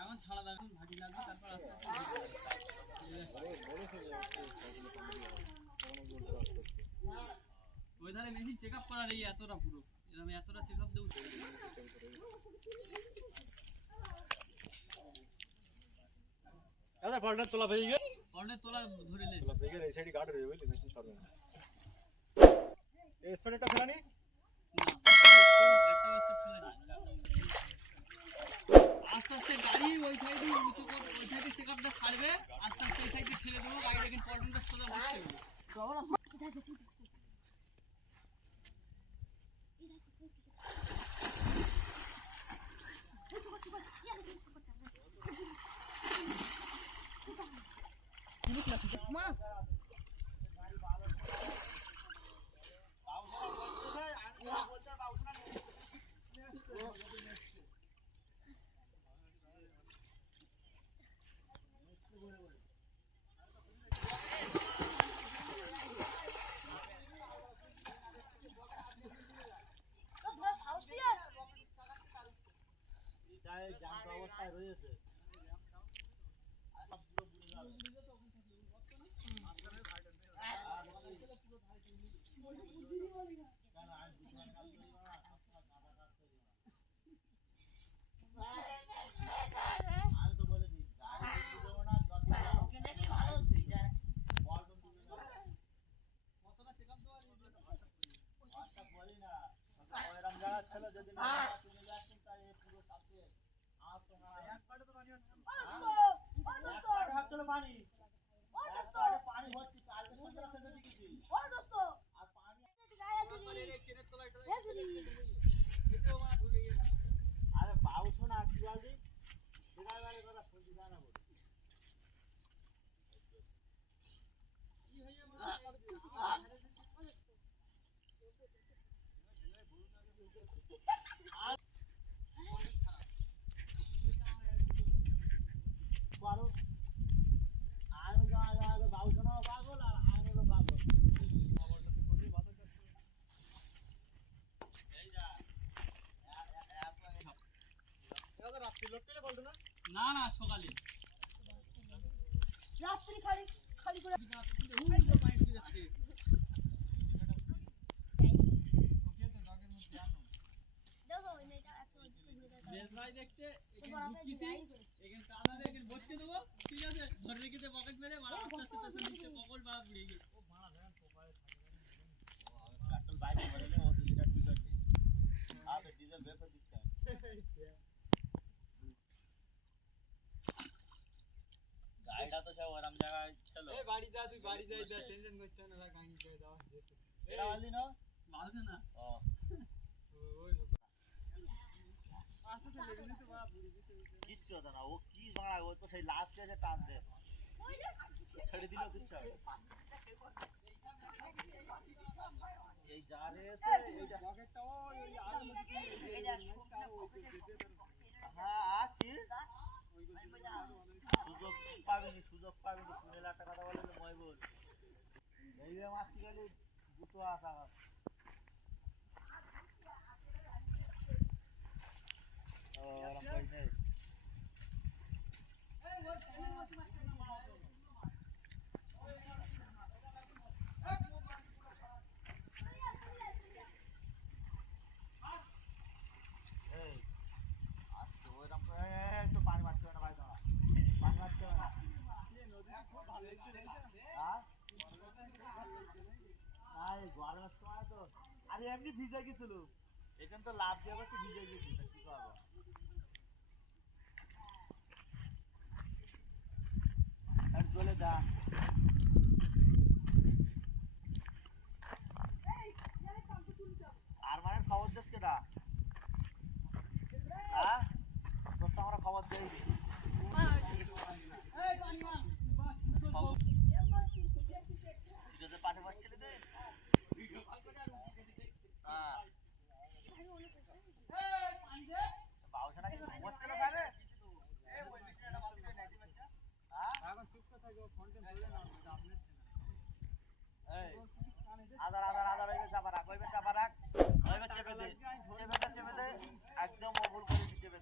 এখন ছাড়া দাও, ভাজি লাগবে, তারপর আস্তে ওই ধারে মেশিন চেক আপ করার এই এতটা পুরো এরকম এতটা চেক আপ দেবো। পাল্টা তোলা হয়ে গেছে, পাল্টা তোলা ধরিলে তোলা হয়ে গেছে, এই সাইডে গার্ড হয়ে বুঝলি, মেশিন সরবে না। এই স্প্রেটা ফেলানি একটা ওয়েস্ট ঠেলে না, আস্তে আস্তে গাড়ি ওই সাইডে উঁচু করে ওই সাইডে চেক আপটা ছাড়বে, আস্তে আস্তে এই সাইডে ঠেলে দেবো, গাড়ি দেখেন পল্টনটা সোজা বসছে। মা অবস্থায় রয়েছে। আরে বাউছো না কি বলদি বিড়াইবারে কথা শুনছি জানা বল কি হইয়া পারো আমি যা বাউছো না পাগল আর আমি হলো পাগল। না না সকালে রাত্রি খালি খালি করে যাচ্ছে দেখছে এখানে কাদারে এখানে বসতে দেবো, ঠিক আছে, ধরে রেখেছে পকেট মেরে মারা আস্তে আস্তে পেছন দিচ্ছে, পকল বা ঘুরে গেছে। কাটল বাইক ধরে ও 2 লিটার ডিজেল নেই, আর ডিজেল বের করে দিচ্ছে। গাড়িটা তো সব ওরম জায়গায় ছিল। এই বাড়ি যা, তুই বাড়ি যাই, যা টেনশন করতে না, গাড়ি করে দাও এটা বললি না মালছে না। ও ওই লোক আস্তে আস্তে লেগে নিতে বাবা বুড়ি দিতে কিচ্ছু হতো না, ও কি বাড়ায়, ও তো সেই লাস্টে এসে টান দে ছেড়ে দিল কিচ্ছু হবে। এই যা রে এসে এইটা পকেটটা ওই আর নদী এইটা হ্যাঁ আছে সুযোগ পাবেনি সুনেলা একটা কথা বলে মই বল এই যে মাছ গেলে দুটো আসা ও রাম নেই গরমের সময় তো আরে এমনি ভিজে গেছিল, এখানে তো লাভ দিয়ে তো ভিজে গেছি, কি করবো চলে যা। আর মানে খবর দিস কেটা তোর তো আমরা খবর দিয়ে পাঠে পাচ্ছিল বাউসা নাকি ঘুমোচ্ছিল কারে এখন চুপ করে থাকবে, ফোনটা ধরে না। এই আদার আদার আদার হইবে চাপা রাখ, হইবে চাপা রাখ, হইবে চেপে দে, চেপে দে, চেপে দে, একদম অবুল করে চেপে দে।